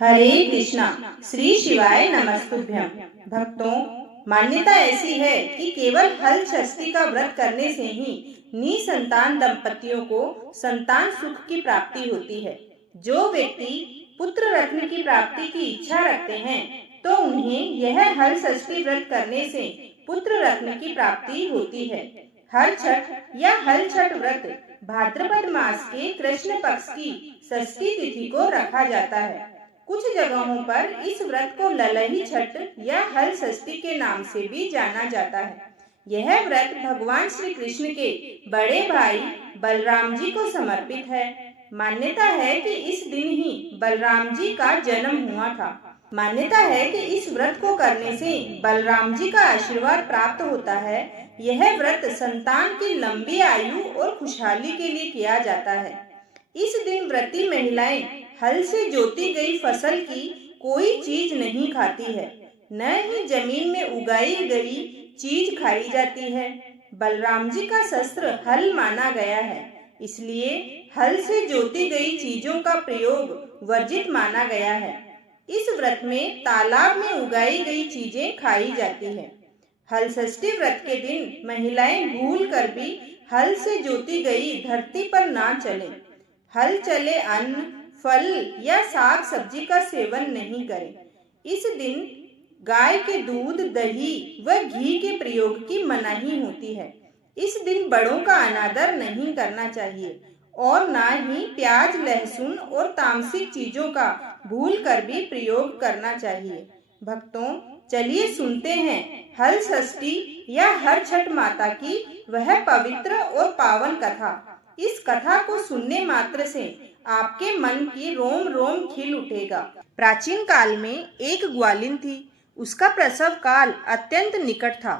हरे कृष्णा। श्री शिवाय नमस्तुभ्यम। भक्तों, मान्यता ऐसी है कि केवल हल षष्ठी का व्रत करने से ही निसंतान दंपतियों को संतान सुख की प्राप्ति होती है। जो व्यक्ति पुत्र रत्न की प्राप्ति की इच्छा रखते हैं तो उन्हें यह हल षष्ठी व्रत करने से पुत्र रत्न की प्राप्ति होती है। हर छठ या हल छठ व्रत भाद्रपद मास के कृष्ण पक्ष की षष्ठी तिथि को रखा जाता है। कुछ जगहों पर इस व्रत को ललही छठ या हल षष्ठी के नाम से भी जाना जाता है। यह व्रत भगवान श्री कृष्ण के बड़े भाई बलराम जी को समर्पित है। मान्यता है कि इस दिन ही बलराम जी का जन्म हुआ था। मान्यता है कि इस व्रत को करने से बलराम जी का आशीर्वाद प्राप्त होता है। यह व्रत संतान की लंबी आयु और खुशहाली के लिए किया जाता है। इस दिन व्रती महिलाएं हल से जोती गई फसल की कोई चीज नहीं खाती है, न ही जमीन में उगाई गई चीज खाई जाती है। बलराम जी का शस्त्र हल माना गया है, इसलिए हल से जोती गई चीजों का प्रयोग वर्जित माना गया है। इस व्रत में तालाब में उगाई गई चीजें खाई जाती है। हल षष्ठी व्रत के दिन महिलाएं भूल कर भी हल से जोती गई धरती पर ना चलें। हल चले अन्न, फल या साग सब्जी का सेवन नहीं करें। इस दिन गाय के दूध, दही व घी के प्रयोग की मनाही होती है। इस दिन बड़ों का अनादर नहीं करना चाहिए और ना ही प्याज, लहसुन और तामसिक चीजों का भूल कर भी प्रयोग करना चाहिए। भक्तों, चलिए सुनते हैं हल षष्ठी या हर छठ माता की वह पवित्र और पावन कथा। इस कथा को सुनने मात्र से आपके मन की रोम रोम खिल उठेगा। प्राचीन काल में एक ग्वालिन थी। उसका प्रसव काल अत्यंत निकट था।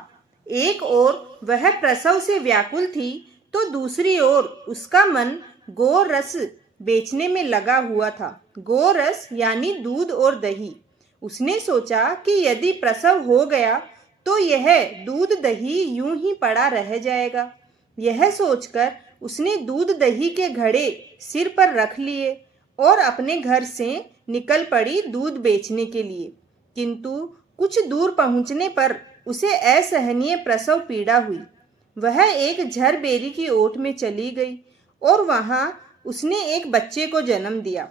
एक ओर वह प्रसव से व्याकुल थी तो दूसरी ओर उसका मन गो रस बेचने में लगा हुआ था। गो रस यानी दूध और दही। उसने सोचा कि यदि प्रसव हो गया तो यह दूध दही यूं ही पड़ा रह जाएगा। यह सोचकर उसने दूध दही के घड़े सिर पर रख लिए और अपने घर से निकल पड़ी दूध बेचने के लिए। किंतु कुछ दूर पहुंचने पर उसे असहनीय प्रसव पीड़ा हुई। वह एक झरबेरी की ओट में चली गई और वहां उसने एक बच्चे को जन्म दिया।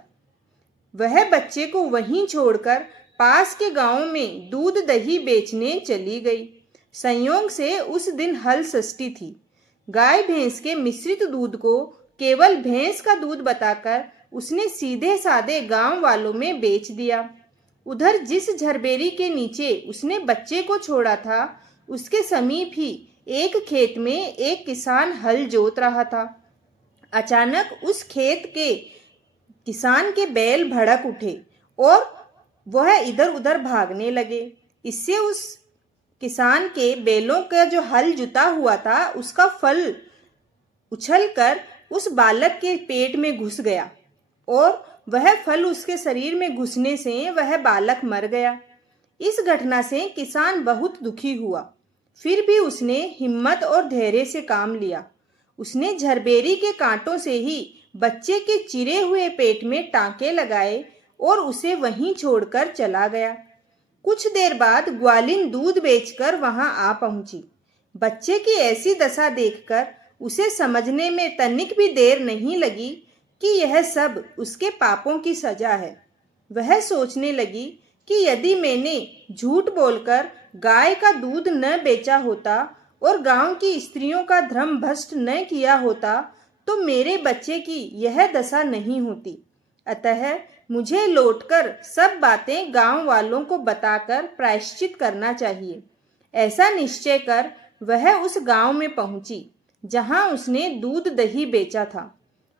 वह बच्चे को वहीं छोड़कर पास के गांव में दूध दही बेचने चली गई। संयोग से उस दिन हल षष्ठी थी। गाय भैंस के मिश्रित दूध को केवल भैंस का दूध बताकर उसने सीधे साधे गांव वालों में बेच दिया। उधर जिस झरबेरी के नीचे उसने बच्चे को छोड़ा था, उसके समीप ही एक खेत में एक किसान हल जोत रहा था। अचानक उस खेत के किसान के बैल भड़क उठे और वह इधर उधर भागने लगे। इससे उस किसान के बैलों का जो हल जुता हुआ था, उसका फल उछलकर उस बालक के पेट में घुस गया और वह फल उसके शरीर में घुसने से वह बालक मर गया। इस घटना से किसान बहुत दुखी हुआ। फिर भी उसने हिम्मत और धैर्य से काम लिया। उसने झरबेरी के कांटों से ही बच्चे के चिरे हुए पेट में टांके लगाए और उसे वहीं छोड़कर चला गया। कुछ देर बाद ग्वालिन दूध बेचकर वहां आ पहुंची। बच्चे की ऐसी दशा देखकर उसे समझने में तनिक भी देर नहीं लगी कि यह सब उसके पापों की सजा है। वह सोचने लगी कि यदि मैंने झूठ बोलकर गाय का दूध न बेचा होता और गांव की स्त्रियों का धर्म भ्रष्ट न किया होता तो मेरे बच्चे की यह दशा नहीं होती। अतः मुझे लौटकर सब बातें गांव वालों को बताकर प्रायश्चित करना चाहिए। ऐसा निश्चय कर वह उस गांव में पहुंची जहां उसने दूध दही बेचा था।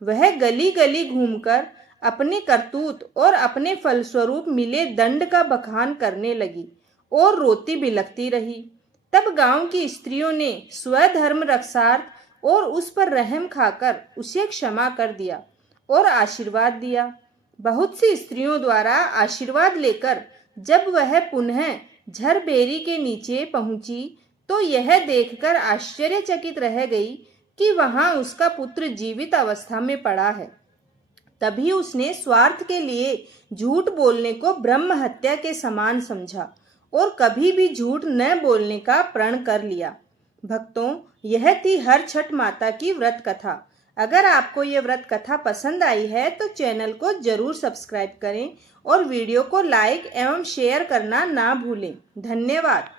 वह गली गली घूमकर अपने करतूत और अपने फलस्वरूप मिले दंड का बखान करने लगी और रोती बिलखती रही। तब गांव की स्त्रियों ने स्वधर्म रक्षार्थ और उस पर रहम खाकर उसे क्षमा कर दिया और आशीर्वाद दिया। बहुत सी स्त्रियों द्वारा आशीर्वाद लेकर जब वह पुनः झरबेरी के नीचे पहुंची तो यह देखकर आश्चर्यचकित रह गई कि वहां उसका पुत्र जीवित अवस्था में पड़ा है। तभी उसने स्वार्थ के लिए झूठ बोलने को ब्रह्म हत्या के समान समझा और कभी भी झूठ न बोलने का प्रण कर लिया। भक्तों, यह थी हर छठ माता की व्रत कथा। अगर आपको ये व्रत कथा पसंद आई है तो चैनल को जरूर सब्सक्राइब करें और वीडियो को लाइक एवं शेयर करना ना भूलें। धन्यवाद।